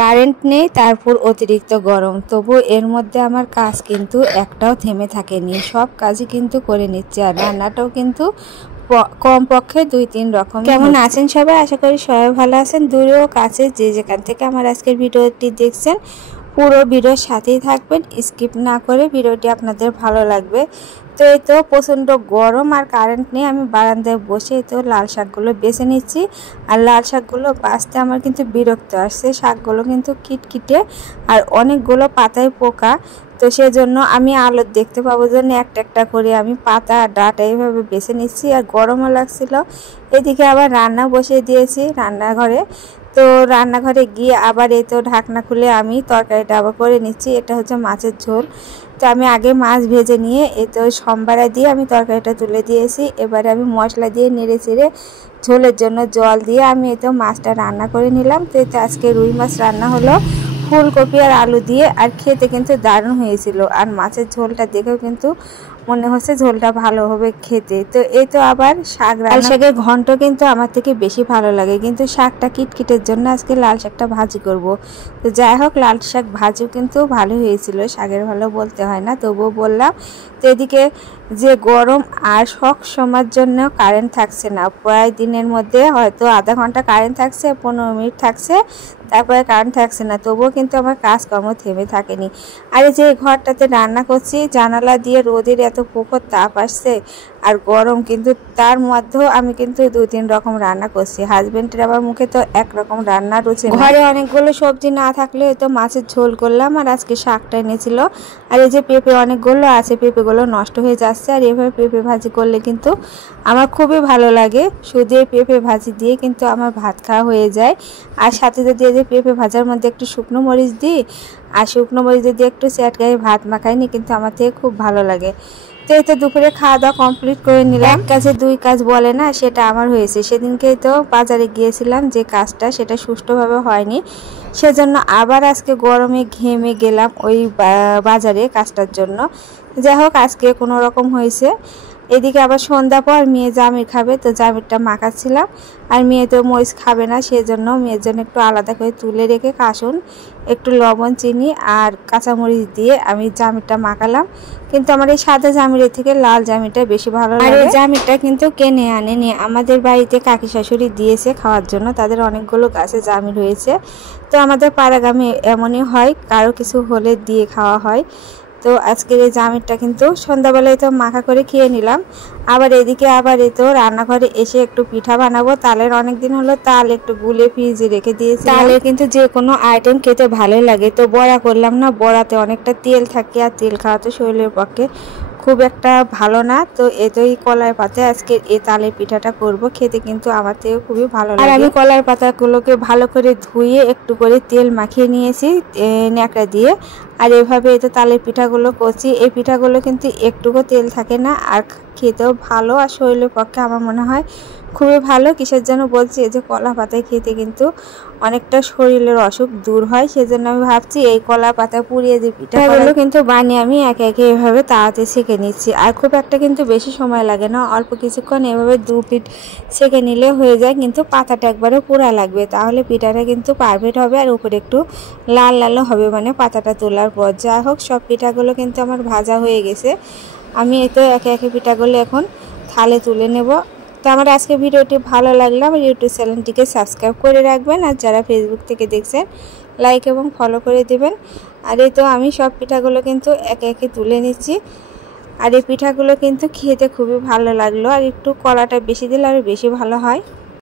Current নেই, তারপর অতিরিক্ত গরম, তবু এর মধ্যে আমার কাজ কিন্তু একটাও থেমে থাকেনি। সব কাজই কিন্তু করে নিচ্ছে, আর রান্নাটাও কিন্তু কমপক্ষে 2-3 রকম। কেমন আছেন সবাই? আশা করি সবাই ভালো আছেন। দূরেও কাছে যে যেখান থেকে আমার আজকের ভিডিওটি দেখছেন, পুরো ভিডিওর সাথেই থাকবেন, স্কিপ না করে। ভিডিওটি আপনাদের ভালো লাগবে। তো এই তো প্রচণ্ড গরম আর কারেন্ট নেই, আমি বারান্দায় বসে তো লাল শাকগুলো বেছে নিচ্ছি। আর লাল শাকগুলো বাছতে আমার কিন্তু বিরক্ত আসছে, শাকগুলো কিন্তু কিটকিটে আর অনেকগুলো পাতায় পোকা। তো সেজন্য আমি আলো দেখতে পাবো জন্য একটা একটা করে আমি পাতা ডাটা এইভাবে বেছে নিচ্ছি। আর গরমও লাগছিল। এদিকে আবার রান্না বসিয়ে দিয়েছি রান্নাঘরে। তো রান্নাঘরে গিয়ে আবার এই তো ঢাকনা খুলে আমি তরকারিটা আবার করে নিচ্ছি। এটা হচ্ছে মাছের ঝোল। তো আমি আগে মাছ ভেজে নিয়ে এই তো সম্বারা দিয়ে আমি তরকারিটা তুলে দিয়েছি। এবারে আমি মশলা দিয়ে নেড়ে চেড়ে ঝোলের জন্য জল দিয়ে আমি এই তো মাছটা রান্না করে নিলাম। তো এতে আজকে রুই মাছ রান্না হলো ফুলকপি আর আলু দিয়ে, আর খেতে কিন্তু দারুণ হয়েছিল। আর মাছের ঝোলটা দেখেও কিন্তু মনে হচ্ছে ঝোলটা ভালো হবে খেতে। তো এই তো আবার শাক, লাল শাকের ঘন্ট কিন্তু আমার থেকে বেশি ভালো লাগে, কিন্তু শাকটা কিটকিটের জন্য আজকে লাল শাকটা ভাজি করব। তো যাই হোক, লাল শাক ভাজিও কিন্তু ভালো হয়েছিল, শাকের ভালো বলতে হয় না, তবুও বললাম। তো এদিকে যে গরম আর সব সময়ের জন্য কারেন্ট থাকছে না, প্রায় দিনের মধ্যে হয়তো আধা ঘন্টা কারেন্ট থাকছে, 15 মিনিট থাকছে, তারপরে কারেন্ট থাকছে না, তবুও কিন্তু আমার কাজকর্ম থেমে থাকেনি। আর এই যে ঘরটাতে রান্না করছি, জানালা দিয়ে রোদের এত প্রখর তাপ আসছে আর গরম, কিন্তু তার মধ্যেও আমি কিন্তু 2-3 রকম রান্না করছি। হাজবেন্ডের আবার মুখে তো একরকম রান্না রুচি। ঘরে অনেকগুলো সবজি না থাকলে তো মাছের ঝোল করলাম, আর আজকে শাকটা এনেছিল। আর এই যে পেঁপে অনেকগুলো আছে, পেঁপেগুলো নষ্ট হয়ে যাচ্ছে। আর এভাবে পেঁপে ভাজি করলে কিন্তু আমার খুবই ভালো লাগে। শুধু এই পেঁপে ভাজি দিয়ে কিন্তু আমার ভাত খাওয়া হয়ে যায়। আর সাথে যদি এই যে পেঁপে ভাজার মধ্যে একটু শুকনো মরিচ দিই, আর শুকনো মরিচ দিয়ে একটু চ্যাটকাই ভাত মাখাইনি কিন্তু আমার থেকে খুব ভালো লাগে। তো এই তো দুপুরে খাওয়া দাওয়া কমপ্লিট করে নিলাম। এক কাজে দুই কাজ বলে না, সেটা আমার হয়েছে। সেদিনকেই তো বাজারে গিয়েছিলাম, যে কাজটা সেটা সুষ্ঠুভাবে হয়নি, সেজন্য আবার আজকে গরমে ঘেমে গেলাম ওই বাজারে কাজটার জন্য। যাই হোক, আজকে কোনো রকম হয়েছে। এদিকে আবার সন্ধ্যা পর মেয়ে জামির খাবে, তো জামিরটা মাখাচ্ছিলাম। আর মেয়ে তো মরিচ খাবে না, সেজন্য মেয়ের জন্য একটু আলাদা করে তুলে রেখে কাসুন, একটু লবণ, চিনি আর কাঁচামরিচ দিয়ে আমি জামিরটা মাখালাম। কিন্তু আমার এই সাদা জামিরের থেকে লাল জামিরটা বেশি ভালো লাগে। আর এই জামিরটা কিন্তু কিনে আনেনি, আমাদের বাড়িতে কাকি শাশুড়ি দিয়েছে খাওয়ার জন্য, তাদের অনেকগুলো গাছে জামির হয়েছে। তো আমাদের পাড়া গ্রামে এমনই হয়, কারো কিছু হলে দিয়ে খাওয়া হয়। তো আজকের এই জামিরটা কিন্তু সন্ধ্যাবেলায় তো মাখা করে খেয়ে নিলাম। আবার এদিকে আবার এই তো রান্নাঘরে এসে একটু পিঠা বানাবো। তালের অনেকদিন হলো তাল একটু গুলে ফ্রিজে রেখে দিয়েছি। তালের কিন্তু যে কোনো আইটেম খেতে ভালোই লাগে। তো বড়া করলাম না, বড়াতে অনেকটা তেল থাকে, আর তেল খাওয়া তো শরীরের পক্ষে খুব একটা ভালো না। তো এতই কলার পাতায় আজকে এই তালের পিঠাটা করব, খেতে কিন্তু আমার থেকে খুবই ভালো লাগে। আর আমি কলার পাতাগুলোকে ভালো করে ধুয়ে একটু করে তেল মাখিয়ে নিয়েছি ন্যাকড়া দিয়ে। আর এভাবে এই তো তালের পিঠাগুলো করছি। এই পিঠাগুলো কিন্তু একটুকু তেল থাকে না, আর খেতেও ভালো, আর শরীরের পক্ষে আমার মনে হয় খুবই ভালো। কিসের জন্য বলছি, এই যে কলা পাতায় খেতে কিন্তু অনেকটা শরীরের অসুখ দূর হয়, সেজন্য আমি ভাবছি এই কলা পাতা পুড়িয়ে যে পিঠাগুলো কিন্তু বানিয়ে আমি একে একে এভাবে তাড়াতে সেঁকে নিচ্ছি। আর খুব একটা কিন্তু বেশি সময় লাগে না, অল্প কিছুক্ষণ এভাবে 2 পিঠ সেঁকে নিলে হয়ে যায়। কিন্তু পাতাটা একবারে পুরা লাগবে, তাহলে পিঠাটা কিন্তু পারফেক্ট হবে, আর উপরে একটু লাল লালও হবে, মানে পাতাটা তোলার পর। যাই হোক, সব পিঠাগুলো কিন্তু আমার ভাজা হয়ে গেছে। আমি এই তো একে একে পিঠাগুলো এখন থালে তুলে নেব। তো আমার আজকে ভিডিওটি ভালো লাগলে আমার ইউটিউব চ্যানেলটিকে সাবস্ক্রাইব করে রাখবেন, আর যারা ফেসবুক থেকে দেখছেন লাইক এবং ফলো করে দেবেন। আর এই তো আমি সব পিঠাগুলো কিন্তু একে একে তুলে নিচ্ছি। আর এই পিঠাগুলো কিন্তু খেতে খুবই ভালো লাগলো, আর একটু কলাটা বেশি দিলে আরও বেশি ভালো হয়।